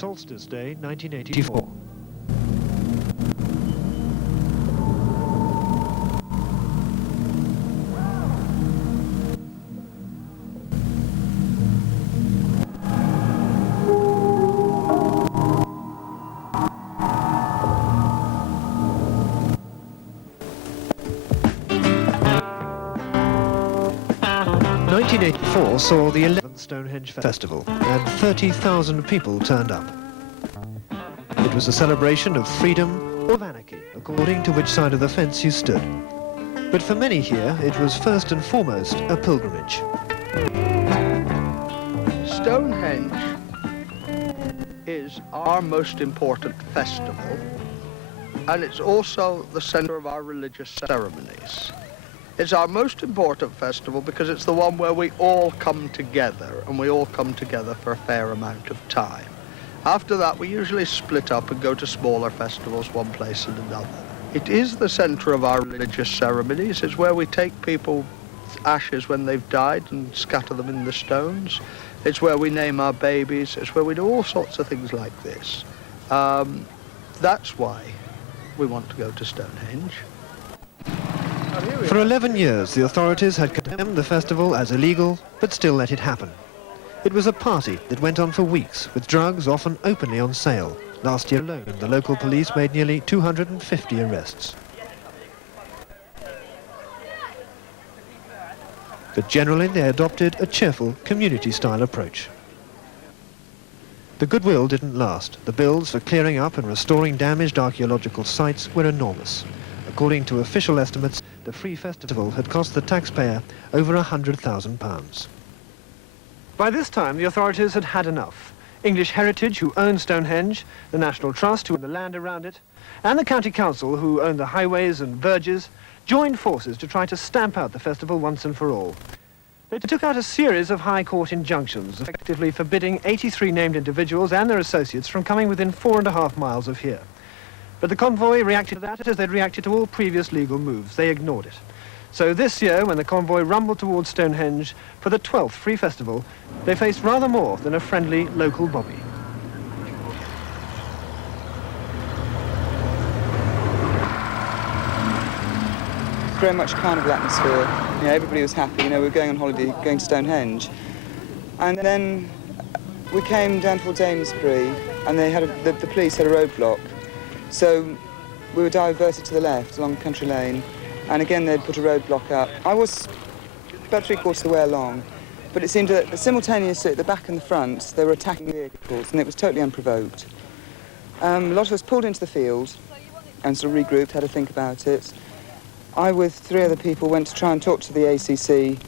Solstice Day 1984. '84 saw the 11th Stonehenge Festival, and 30,000 people turned up. It was a celebration of freedom or of anarchy, according to which side of the fence you stood. But for many here, it was first and foremost a pilgrimage. Stonehenge is our most important festival, and it's also the center of our religious ceremonies. It's our most important festival because it's the one where we all come together, and we all come together for a fair amount of time. After that, we usually split up and go to smaller festivals, one place and another. It is the center of our religious ceremonies. It's where we take people's ashes when they've died and scatter them in the stones. It's where we name our babies. It's where we do all sorts of things like this. That's why we want to go to Stonehenge. For 11 years, the authorities had condemned the festival as illegal, but still let it happen. It was a party that went on for weeks, with drugs often openly on sale. Last year alone, the local police made nearly 250 arrests. But generally, they adopted a cheerful, community-style approach. The goodwill didn't last. The bills for clearing up and restoring damaged archaeological sites were enormous. According to official estimates, the Free Festival had cost the taxpayer over £100,000. By this time, the authorities had had enough. English Heritage, who owned Stonehenge, the National Trust, who owned the land around it, and the County Council, who owned the highways and verges, joined forces to try to stamp out the festival once and for all. They took out a series of High Court injunctions, effectively forbidding 83 named individuals and their associates from coming within 4.5 miles of here. But the convoy reacted to that as they'd reacted to all previous legal moves. They ignored it. So this year, when the convoy rumbled towards Stonehenge for the 12th Free Festival, they faced rather more than a friendly local bobby. Very much carnival atmosphere. You know, everybody was happy. You know, we were going on holiday, going to Stonehenge. And then we came down towards Amesbury, and they had the police had a roadblock. So we were diverted to the left along Country Lane, and again they'd put a roadblock up. I was about 3/4 of the way along, but it seemed that simultaneously at the back and the front they were attacking vehicles, and it was totally unprovoked. A lot of us pulled into the field and sort of regrouped, had a think about it. I, with 3 other people, went to try and talk to the ACC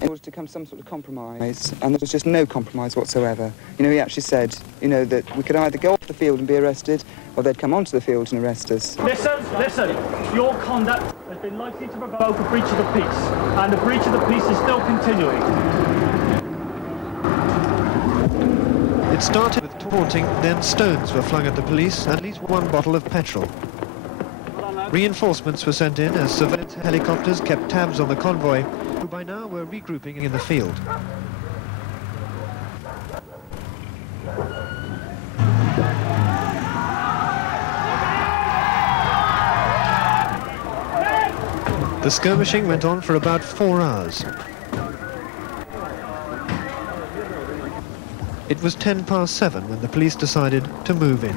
in order to come to some sort of compromise, and there was just no compromise whatsoever. You know, he actually said, you know, that we could either go off the field and be arrested, or they'd come onto the field and arrest us. Listen, your conduct has been likely to provoke a breach of the peace, and the breach of the peace is still continuing. It started with taunting, then stones were flung at the police, and at least 1 bottle of petrol. Reinforcements were sent in as surveillance helicopters kept tabs on the convoy, who by now were regrouping in the field. The skirmishing went on for about 4 hours. It was 7:10 when the police decided to move in.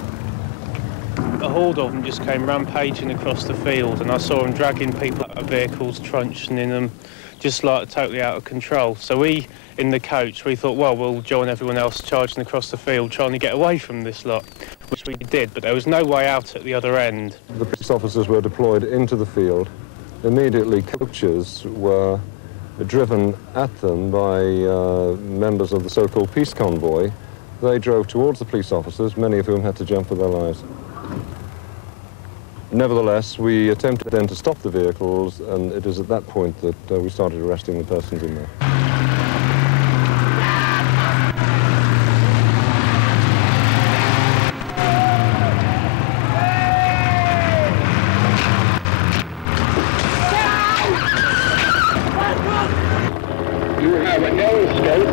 A horde of them just came rampaging across the field, and I saw them dragging people out of vehicles, truncheoning in them, just like totally out of control. So we, in the coach, we thought, well, we'll join everyone else charging across the field, trying to get away from this lot, which we did, but there was no way out at the other end. The police officers were deployed into the field. Immediately, coaches were driven at them by members of the so-called peace convoy. They drove towards the police officers, many of whom had to jump for their lives. Nevertheless, we attempted then to stop the vehicles, and it is at that point that we started arresting the persons in there. You have a no escape.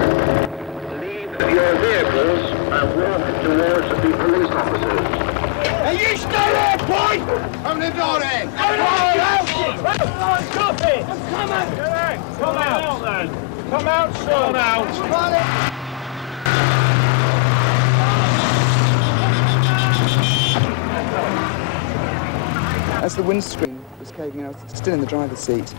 Leave your vehicles and walk towards the police officers. Are you still there, boy? Open the door then! Open the door! Stop it! Come on! Come out then! Come out, son! Come out! As the windscreen was caving in, I was still in the driver's seat.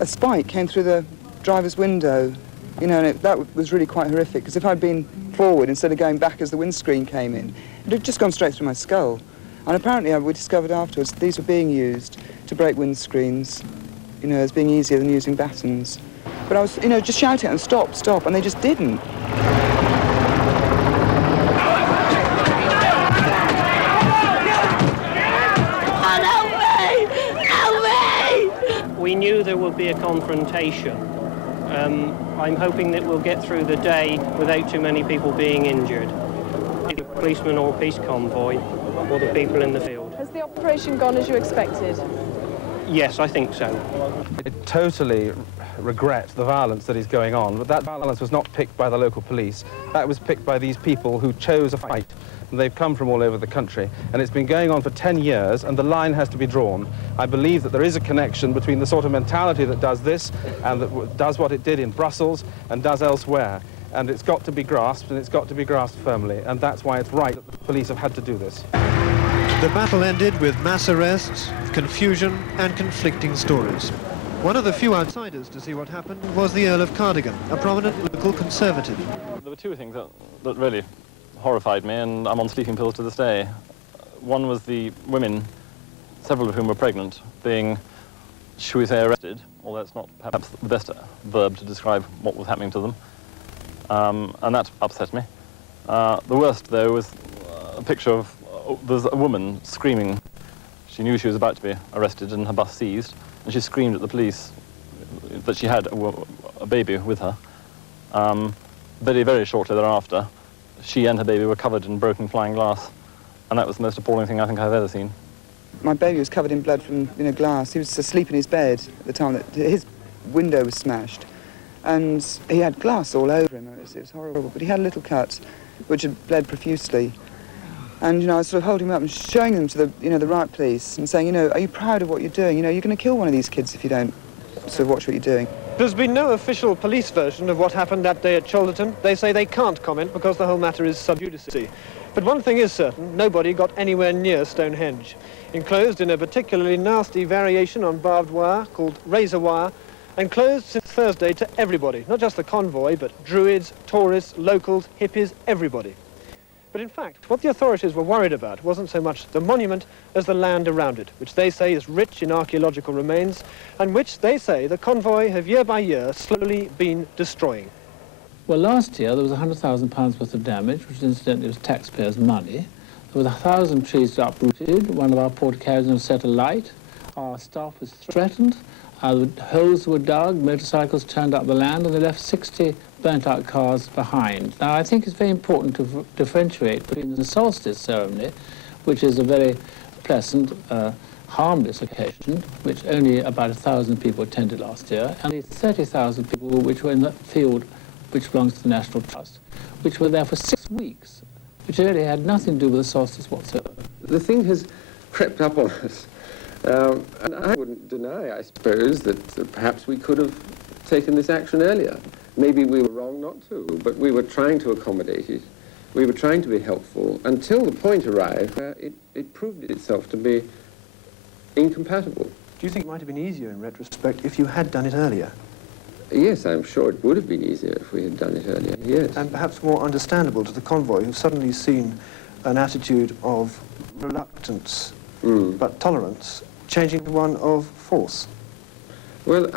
A spike came through the driver's window, you know, and that was really quite horrific, because if I'd been forward instead of going back as the windscreen came in, it had just gone straight through my skull. And apparently, we discovered afterwards, these were being used to break windscreens, you know, as being easier than using batons. But I was, you know, just shouting at them, stop, stop, and they just didn't. We knew there would be a confrontation. I'm hoping that we'll get through the day without too many people being injured. Either policemen or peace convoy, or the people in the field. Has the operation gone as you expected? Yes, I think so. I totally regret the violence that is going on, but that violence was not picked by the local police. That was picked by these people who chose a fight. They've come from all over the country, and it's been going on for 10 years, and the line has to be drawn. I believe that there is a connection between the sort of mentality that does this and that does what it did in Brussels and does elsewhere. And it's got to be grasped, and it's got to be grasped firmly, and that's why it's right that the police have had to do this. The battle ended with mass arrests, confusion and conflicting stories. One of the few outsiders to see what happened was the Earl of Cardigan, a prominent local Conservative. There were two things that really horrified me, and I'm on sleeping pills to this day. One was the women, several of whom were pregnant, being, shall we say, arrested, although that's not perhaps the best verb to describe what was happening to them, and that upset me. The worst, though, was a picture of there's a woman screaming. She knew she was about to be arrested and her bus seized, and she screamed at the police that she had a baby with her. Very, very shortly thereafter, she and her baby were covered in broken flying glass, and that was the most appalling thing I think I've ever seen. My baby was covered in blood from, you know, glass. He was asleep in his bed at the time that his window was smashed, and he had glass all over him. It was horrible, but he had a little cut, which had bled profusely. And, you know, I was sort of holding him up and showing them to the, you know, the riot police and saying, you know, are you proud of what you're doing? You know, you're going to kill one of these kids if you don't sort of watch what you're doing. There's been no official police version of what happened that day at Cholderton. They say they can't comment because the whole matter is sub judice. But one thing is certain, nobody got anywhere near Stonehenge. Enclosed in a particularly nasty variation on barbed wire called razor wire, and closed since Thursday to everybody, not just the convoy, but druids, tourists, locals, hippies, everybody. But in fact, what the authorities were worried about wasn't so much the monument as the land around it, which they say is rich in archaeological remains, and which they say the convoy have year by year slowly been destroying. Well, last year there was £100,000 worth of damage, which incidentally was taxpayers' money. There was 1,000 trees uprooted, one of our porta-cabins was set alight, our staff was threatened, the holes were dug, motorcycles turned up the land, and they left 60 burnt-out cars behind. Now, I think it's very important to differentiate between the solstice ceremony, which is a very pleasant, harmless occasion, which only about 1,000 people attended last year, and the 30,000 people which were in the field which belongs to the National Trust, which were there for 6 weeks, which really had nothing to do with the solstice whatsoever. The thing has crept up on us. And I wouldn't deny, I suppose, that perhaps we could have taken this action earlier. Maybe we were wrong not to, but we were trying to accommodate it. We were trying to be helpful until the point arrived where it proved itself to be incompatible. Do you think it might have been easier in retrospect if you had done it earlier? Yes, I'm sure it would have been easier if we had done it earlier, yes. And perhaps more understandable to the convoy, who've suddenly seen an attitude of reluctance, but tolerance, changing to one of force. Well,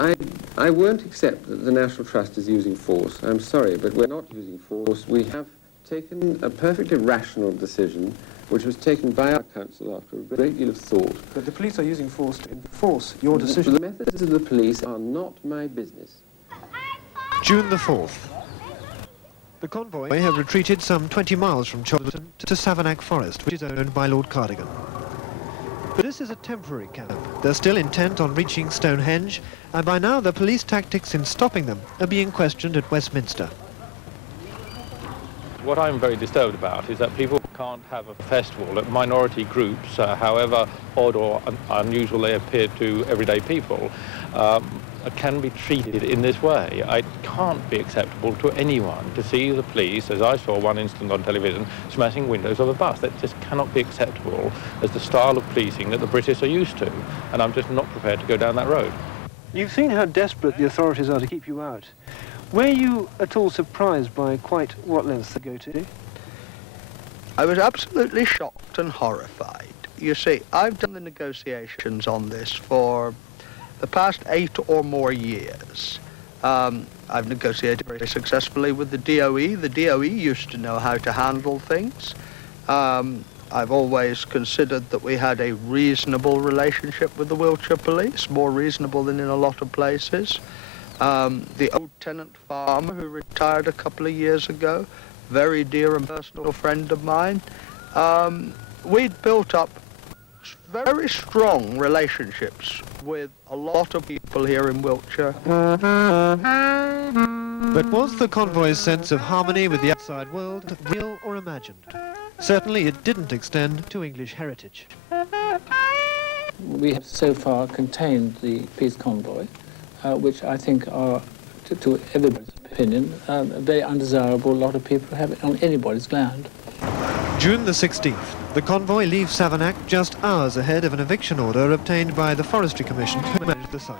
I won't accept that the National Trust is using force. I'm sorry, but we're not using force. We have taken a perfectly rational decision, which was taken by our council after a great deal of thought. But the police are using force to enforce your decision. The methods of the police are not my business. June the 4th. The convoy have retreated some 20 miles from Cholderton to Savernake Forest, which is owned by Lord Cardigan. But this is a temporary camp. They're still intent on reaching Stonehenge, and by now the police tactics in stopping them are being questioned at Westminster. What I'm very disturbed about is that people can't have a festival, that minority groups, however odd or unusual they appear to everyday people, can be treated in this way. It can't be acceptable to anyone to see the police, as I saw one instance on television, smashing windows of a bus. That just cannot be acceptable as the style of policing that the British are used to, and I'm just not prepared to go down that road. You've seen how desperate the authorities are to keep you out. Were you at all surprised by quite what lengths they go to? I was absolutely shocked and horrified. You see, I've done the negotiations on this for the past 8 or more years. I've negotiated very successfully with the DOE. The DOE used to know how to handle things. I've always considered that we had a reasonable relationship with the Wiltshire Police, more reasonable than in a lot of places. The old tenant farmer who retired a couple of years ago, very dear and personal friend of mine, we'd built up very strong relationships with a lot of people here in Wiltshire. But was the convoy's sense of harmony with the outside world real or imagined? Certainly it didn't extend to English heritage. We have so far contained the peace convoy, which I think are, to everybody's opinion, a very undesirable lot of people have it on anybody's land. June the 16th, the convoy leaves Savernake just hours ahead of an eviction order obtained by the Forestry Commission who managed the site.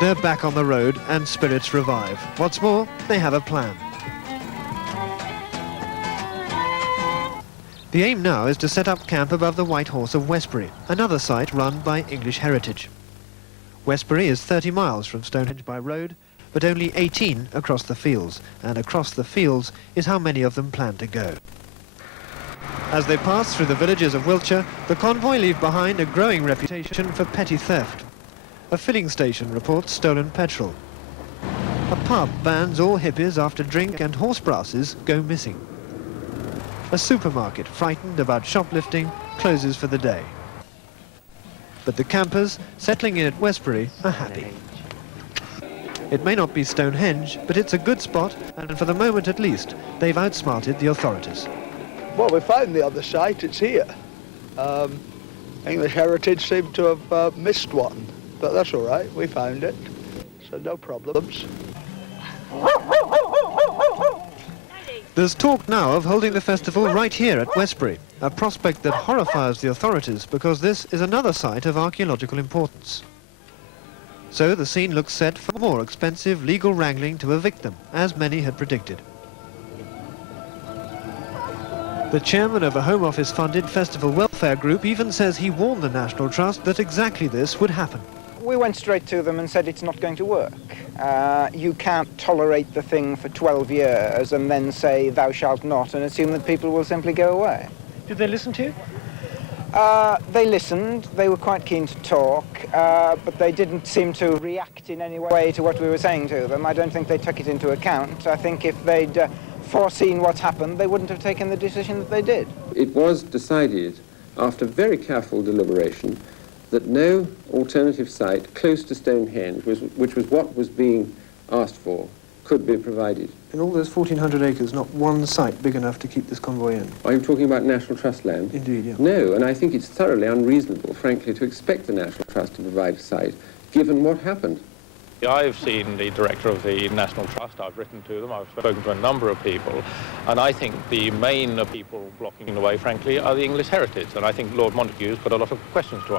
They're back on the road and spirits revive. What's more, they have a plan. The aim now is to set up camp above the White Horse of Westbury, another site run by English heritage. Westbury is 30 miles from Stonehenge by road, but only 18 across the fields, and across the fields is how many of them plan to go. As they pass through the villages of Wiltshire, the convoy leave behind a growing reputation for petty theft. A filling station reports stolen petrol. A pub bans all hippies after drink and horse brasses go missing. A supermarket, frightened about shoplifting, closes for the day. But the campers, settling in at Westbury, are happy. It may not be Stonehenge, but it's a good spot, and for the moment at least, they've outsmarted the authorities. Well, we found the other site, it's here. English heritage seemed to have missed one, but that's all right, we found it, so no problems. There's talk now of holding the festival right here at Westbury, a prospect that horrifies the authorities because this is another site of archaeological importance. So the scene looks set for more expensive legal wrangling to evict them, as many had predicted. The chairman of a Home Office-funded festival welfare group even says he warned the National Trust that exactly this would happen. We went straight to them and said it's not going to work. You can't tolerate the thing for 12 years and then say thou shalt not and assume that people will simply go away. Did they listen to you? They listened, they were quite keen to talk, but they didn't seem to react in any way to what we were saying to them. I don't think they took it into account. I think if they'd foreseen what happened, they wouldn't have taken the decision that they did. It was decided, after very careful deliberation, that no alternative site close to Stonehenge, which was what was being asked for, could be provided. In all those 1,400 acres, not one site big enough to keep this convoy in? Are you talking about National Trust land? Indeed, yeah. No, and I think it's thoroughly unreasonable, frankly, to expect the National Trust to provide a site, given what happened. I've seen the director of the National Trust, I've written to them, I've spoken to a number of people, and I think the main people blocking the way, frankly, are the English heritage, and I think Lord Montagu's got a lot of questions to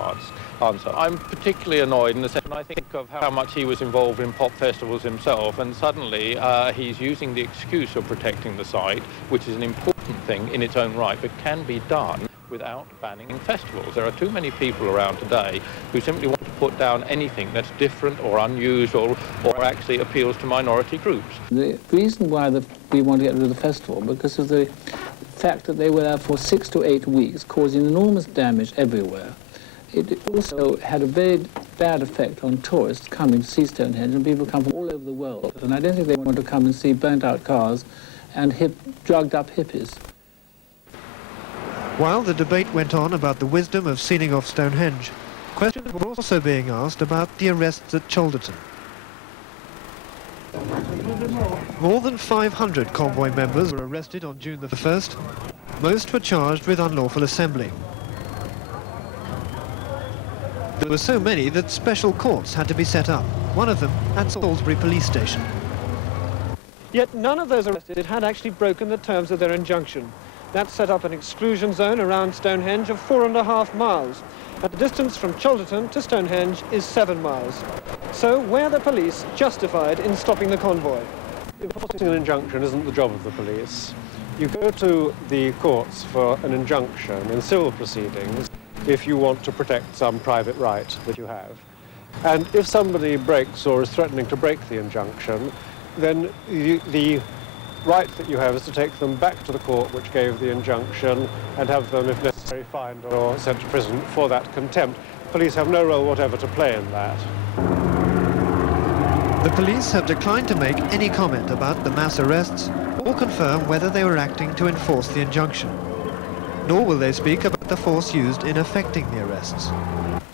answer. I'm particularly annoyed in the sense when I think of how much he was involved in pop festivals himself, and suddenly he's using the excuse of protecting the site, which is an important thing in its own right, but can be done without banning festivals. There are too many people around today who simply want to put down anything that's different or unusual or actually appeals to minority groups. The reason why we want to get rid of the festival because of the fact that they were there for 6 to 8 weeks, causing enormous damage everywhere. It also had a very bad effect on tourists coming to see Stonehenge, and people come from all over the world. And I don't think they want to come and see burnt-out cars and drugged-up hippies. While the debate went on about the wisdom of sealing off Stonehenge, questions were also being asked about the arrests at Cholderton. More than 500 convoy members were arrested on June the 1st. Most were charged with unlawful assembly. There were so many that special courts had to be set up, one of them at Salisbury police station. Yet none of those arrested had actually broken the terms of their injunction. That set up an exclusion zone around Stonehenge of 4.5 miles. And the distance from Cholderton to Stonehenge is 7 miles. So were the police justified in stopping the convoy? Enforcing an injunction isn't the job of the police. You go to the courts for an injunction in civil proceedings if you want to protect some private right that you have. And if somebody breaks or is threatening to break the injunction, then the right that you have is to take them back to the court which gave the injunction and have them, if necessary, fined or sent to prison for that contempt. Police have no role whatever to play in that. The police have declined to make any comment about the mass arrests or confirm whether they were acting to enforce the injunction. Nor will they speak about the force used in effecting the arrests.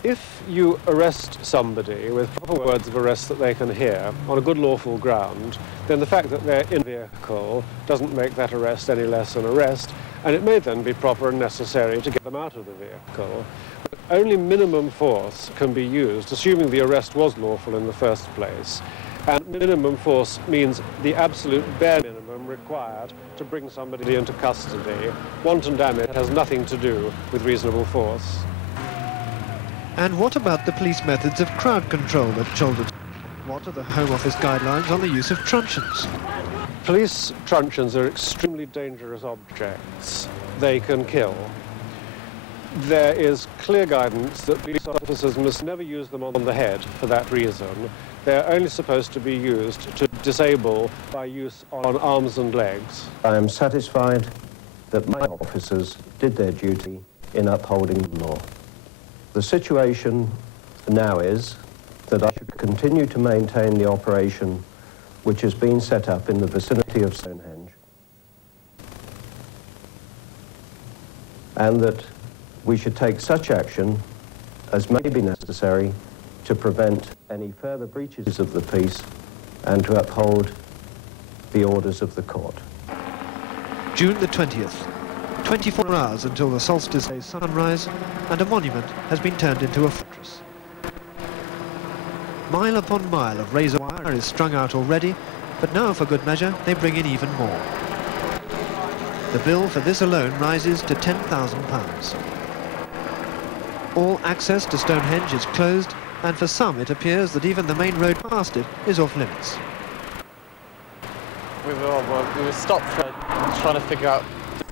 If you arrest somebody with proper words of arrest that they can hear on a good lawful ground, then the fact that they're in a vehicle doesn't make that arrest any less an arrest, and it may then be proper and necessary to get them out of the vehicle. But only minimum force can be used, assuming the arrest was lawful in the first place. And minimum force means the absolute bare minimum required to bring somebody into custody. Wanton damage has nothing to do with reasonable force. And what about the police methods of crowd control at Cholderton? What are the Home Office guidelines on the use of truncheons? Police truncheons are extremely dangerous objects. They can kill. There is clear guidance that police officers must never use them on the head for that reason. They're only supposed to be used to disable by use on arms and legs. I am satisfied that my officers did their duty in upholding the law. The situation now is that I should continue to maintain the operation which has been set up in the vicinity of Stonehenge, and that we should take such action as may be necessary to prevent any further breaches of the peace and to uphold the orders of the court. June the 20th. 24 hours until the solstice day sunrise, and a monument has been turned into a fortress. Mile upon mile of razor wire is strung out already, but now for good measure they bring in even more. The bill for this alone rises to £10,000. All access to Stonehenge is closed, and for some it appears that even the main road past it is off limits. We were stopped for trying to figure out,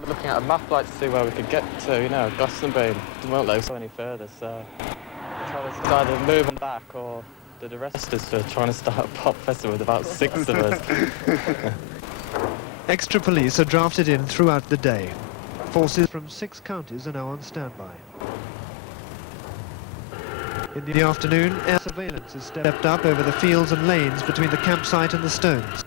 looking at a map like to see where we could get to, Glastonbury won't let us go any further, so we tried to either move them back or they'd arrest us for trying to start a pop festival with about 6 of us. Extra police are drafted in throughout the day. Forces from 6 counties are now on standby. In the afternoon, air surveillance is stepped up over the fields and lanes between the campsite and the stones.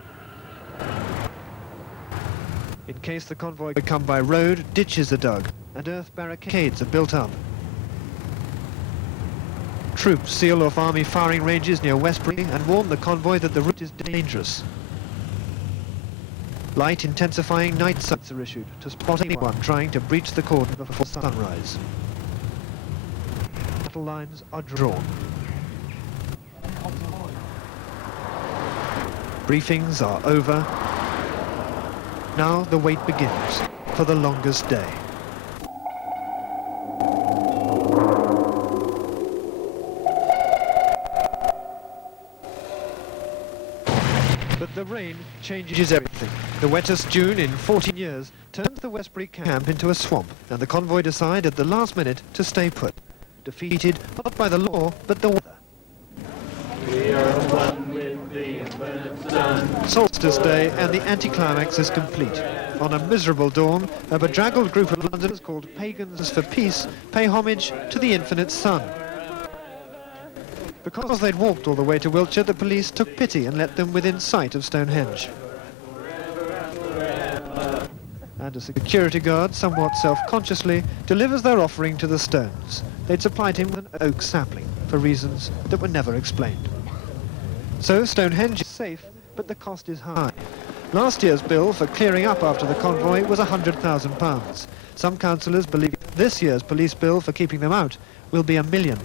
In case the convoy could come by road, ditches are dug and earth barricades are built up. Troops seal off army firing ranges near Westbury and warn the convoy that the route is dangerous. Light intensifying night sights are issued to spot anyone trying to breach the cordon before sunrise. Battle lines are drawn. Briefings are over. Now the wait begins for the longest day. But the rain changes everything. The wettest June in 14 years turns the Westbury camp into a swamp, and the convoy decide at the last minute to stay put, defeated not by the law but the weather. We are one with the infinite sun. Solstice Day, and the anticlimax is complete. On a miserable dawn, a bedraggled group of Londoners called Pagans for Peace pay homage to the infinite sun. Because they'd walked all the way to Wiltshire, the police took pity and let them within sight of Stonehenge. And a security guard, somewhat self-consciously, delivers their offering to the stones. They'd supplied him with an oak sapling, for reasons that were never explained. So Stonehenge is safe, but the cost is high. Last year's bill for clearing up after the convoy was £100,000. Some councillors believe this year's police bill for keeping them out will be £1 million.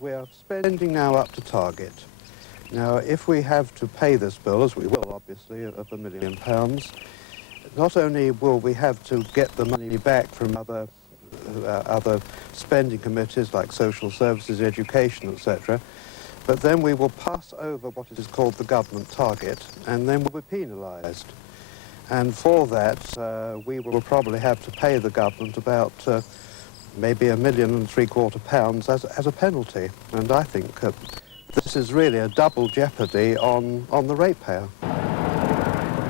We are spending now up to target. Now, if we have to pay this bill, as we will obviously, of £1 million, not only will we have to get the money back from other spending committees like social services, education, etc., but then we will pass over what is called the government target, and then we'll be penalised. And for that, we will probably have to pay the government about maybe £1.75 million as a penalty. And I think this is really a double jeopardy on the ratepayer.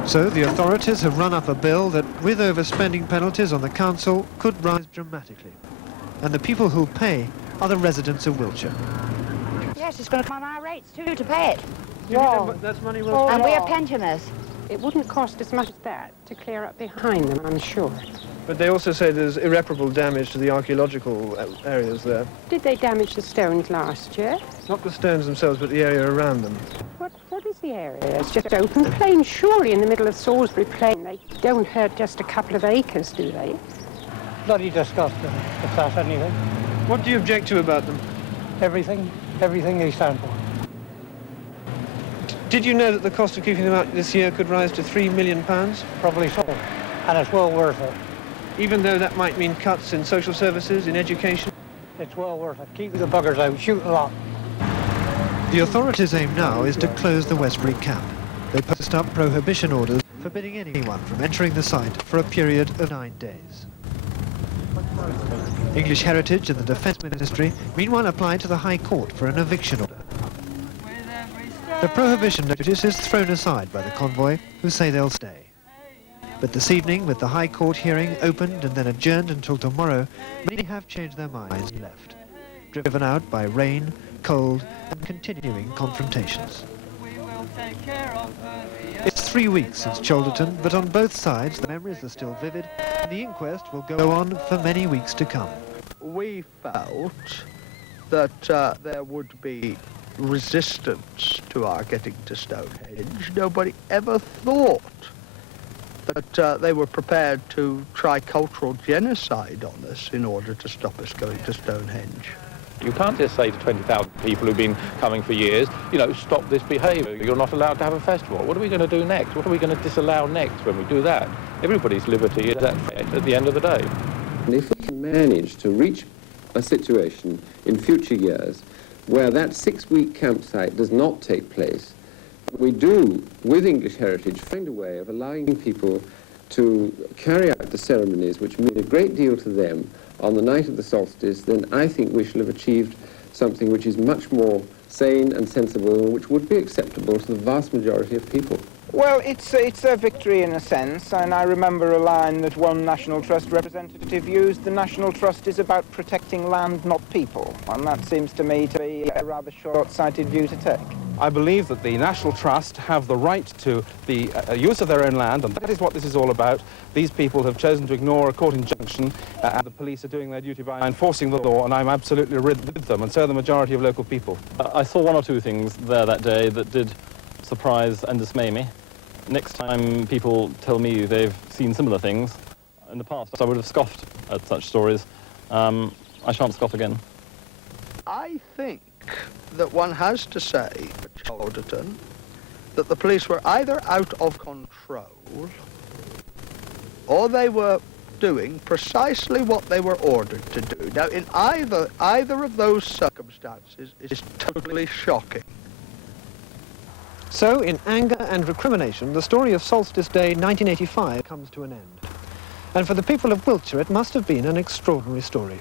So the authorities have run up a bill that, with overspending penalties on the council, could rise dramatically. And the people who'll pay are the residents of Wiltshire. Yes, it's going to come on our rates too to pay it. Yeah. That's money well And we're pensioners. It wouldn't cost as much as that to clear up behind them, I'm sure. But they also say there's irreparable damage to the archaeological areas there. Did they damage the stones last year? Not the stones themselves, but the area around them. What is the area? It's just open plain. Surely in the middle of Salisbury Plain, they don't hurt just a couple of acres, do they? Bloody disgusting, if that's anything. What do you object to about them? Everything they stand for. Did you know that the cost of keeping them out this year could rise to £3 million? Probably so, and it's well worth it. Even though that might mean cuts in social services, in education? It's well worth it. Keep the buggers out, shoot a lot. The authorities' aim now is to close the Westbury camp. They post up prohibition orders forbidding anyone from entering the site for a period of 9 days. English Heritage and the Defence Ministry meanwhile applied to the High Court for an eviction order. The prohibition notice is thrown aside by the convoy, who say they'll stay. But this evening, with the High Court hearing opened and then adjourned until tomorrow, many have changed their minds and left, driven out by rain, cold and continuing confrontations. It's 3 weeks since Cholderton, but on both sides the memories are still vivid and the inquest will go on for many weeks to come. We felt that there would be resistance to our getting to Stonehenge. Nobody ever thought that they were prepared to try cultural genocide on us in order to stop us going to Stonehenge. You can't just say to 20,000 people who've been coming for years, you know, stop this behaviour. You're not allowed to have a festival. What are we going to do next? What are we going to disallow next when we do that? Everybody's liberty is at the end of the day. And if we can manage to reach a situation in future years where that 6-week campsite does not take place, we do, with English Heritage, find a way of allowing people to carry out the ceremonies which mean a great deal to them on the night of the solstice, then I think we shall have achieved something which is much more sane and sensible and which would be acceptable to the vast majority of people. Well, it's a victory in a sense, and I remember a line that one National Trust representative used: the National Trust is about protecting land, not people, and that seems to me to be a rather short-sighted view to take. I believe that the National Trust have the right to the use of their own land, and that is what this is all about. These people have chosen to ignore a court injunction, and the police are doing their duty by enforcing the law, and I'm absolutely with them, and so are the majority of local people. I saw one or two things there that day that did surprise and dismay me. Next time people tell me they've seen similar things, in the past I would have scoffed at such stories. I shan't scoff again. I think that one has to say at Cholderton that the police were either out of control or they were doing precisely what they were ordered to do. Now, in either of those circumstances is totally shocking. So, in anger and recrimination, the story of Solstice Day 1985 comes to an end. And for the people of Wiltshire, it must have been an extraordinary story.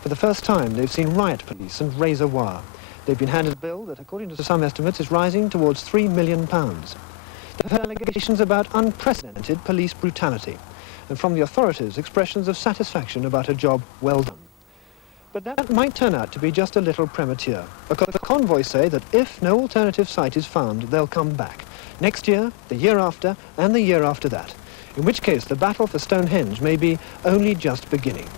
For the first time, they've seen riot police and razor wire. They've been handed a bill that, according to some estimates, is rising towards £3 million. They've heard allegations about unprecedented police brutality, and from the authorities, expressions of satisfaction about a job well done. But that might turn out to be just a little premature, because the convoy say that if no alternative site is found, they'll come back. Next year, the year after, and the year after that. In which case, the battle for Stonehenge may be only just beginning.